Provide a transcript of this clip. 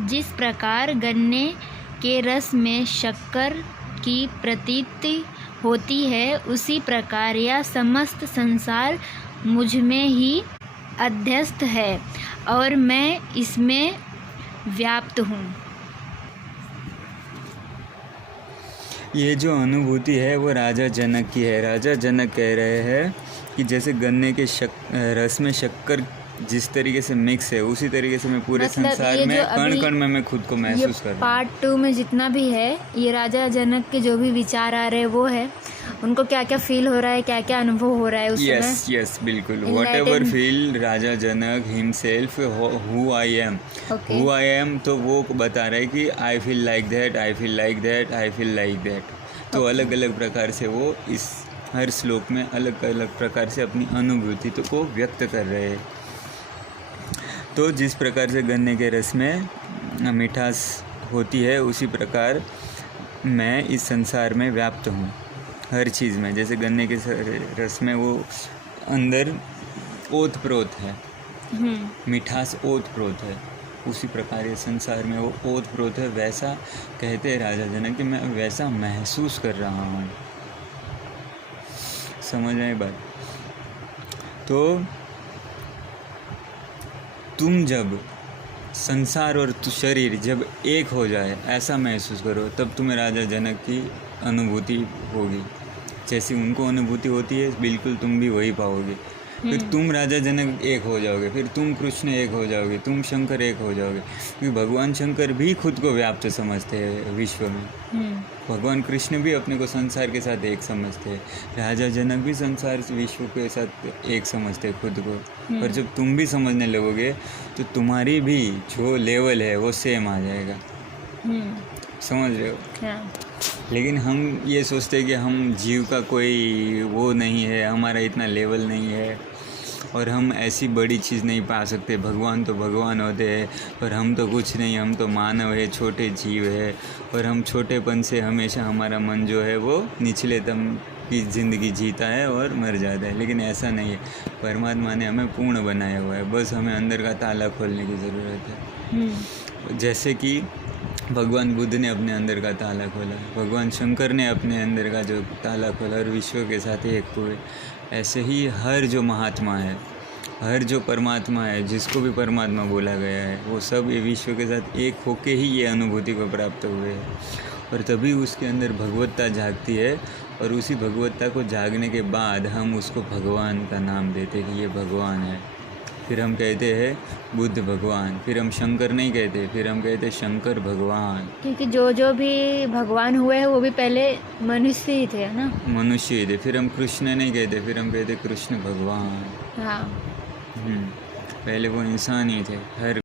जिस प्रकार गन्ने के रस में शक्कर की प्रतीति होती है, उसी प्रकार यह समस्त संसार मुझ में ही अध्यस्त है और मैं इसमें व्याप्त हूँ। ये जो अनुभूति है वो राजा जनक की है। राजा जनक कह रहे हैं कि जैसे गन्ने के रस में शक्कर जिस तरीके से मिक्स है, उसी तरीके से मैं पूरे मतलब संसार ये में जो कण अभी कण में मैं खुद को ये महसूस कर रहा हूँ। पार्ट 2 में जितना भी है, ये राजा जनक के जो भी विचार आ रहे हैं वो है, उनको क्या क्या फील हो रहा है, क्या क्या अनुभव हो रहा है उस समय। यस बिल्कुल। What ever feel Raja Janak himself who I am, तो वो बता रहे हैं कि I feel like that, I feel like that, I feel like that. तो अलग अलग प्रकार से वो इस हर श्लोक में अलग अलग प्रकार से अपनी अनुभूति तो को व्यक्त कर रहे हैं। तो जिस प्रकार से गन्ने के रस में मिठास होती है, उसी प्रकार मैं इस संसार में व्याप्त हूँ, हर चीज़ में। जैसे गन्ने के रस में वो अंदर ओत प्रोत है, मिठास ओत प्रोत है, उसी प्रकार ये संसार में वो ओत प्रोत है। वैसा कहते हैं राजा जनक कि मैं वैसा महसूस कर रहा हूँ। समझ आए बात? तो तुम जब संसार और शरीर जब एक हो जाए, ऐसा महसूस करो, तब तुम्हें राजा जनक की अनुभूति होगी। जैसी उनको अनुभूति होती है, बिल्कुल तुम भी वही पाओगे। फिर तुम राजा जनक एक हो जाओगे, फिर तुम कृष्ण एक हो जाओगे, तुम शंकर एक हो जाओगे। क्योंकि भगवान शंकर भी खुद को व्याप्त समझते हैं विश्व में। भगवान कृष्ण भी अपने को संसार के साथ एक समझते हैं। राजा जनक भी संसार विश्व के साथ एक समझते हैं खुद को। पर जब तुम भी समझने लगोगे तो तुम्हारी भी जो लेवल है वो सेम आ जाएगा। समझ रहे हो? लेकिन हम ये सोचते हैं कि हम जीव का कोई वो नहीं है, हमारा इतना लेवल नहीं है और हम ऐसी बड़ी चीज़ नहीं पा सकते। भगवान तो भगवान होते हैं और हम तो कुछ नहीं, हम तो मानव है, छोटे जीव है। और हम छोटेपन से हमेशा हमारा मन जो है वो निचले दम की ज़िंदगी जीता है और मर जाता है। लेकिन ऐसा नहीं है, परमात्मा ने हमें पूर्ण बनाया हुआ है, बस हमें अंदर का ताला खोलने की ज़रूरत है। जैसे कि भगवान बुद्ध ने अपने अंदर का ताला खोला, भगवान शंकर ने अपने अंदर का जो ताला खोला और विश्व के साथ एक हुए। ऐसे ही हर जो महात्मा है, हर जो परमात्मा है, जिसको भी परमात्मा बोला गया है, वो सब ये विश्व के साथ एक होके ही ये अनुभूति को प्राप्त हुए हैं। और तभी उसके अंदर भगवत्ता जागती है और उसी भगवत्ता को जागने के बाद हम उसको भगवान का नाम देते हैं कि ये भगवान है। फिर हम कहते हैं बुद्ध भगवान, फिर हम शंकर नहीं कहते, फिर हम कहते शंकर भगवान। क्योंकि जो भी भगवान हुए हैं वो भी पहले मनुष्य ही थे ना, मनुष्य ही थे। फिर हम कृष्ण नहीं कहते, फिर हम कहते कृष्ण भगवान। हाँ। पहले वो इंसान ही थे। हर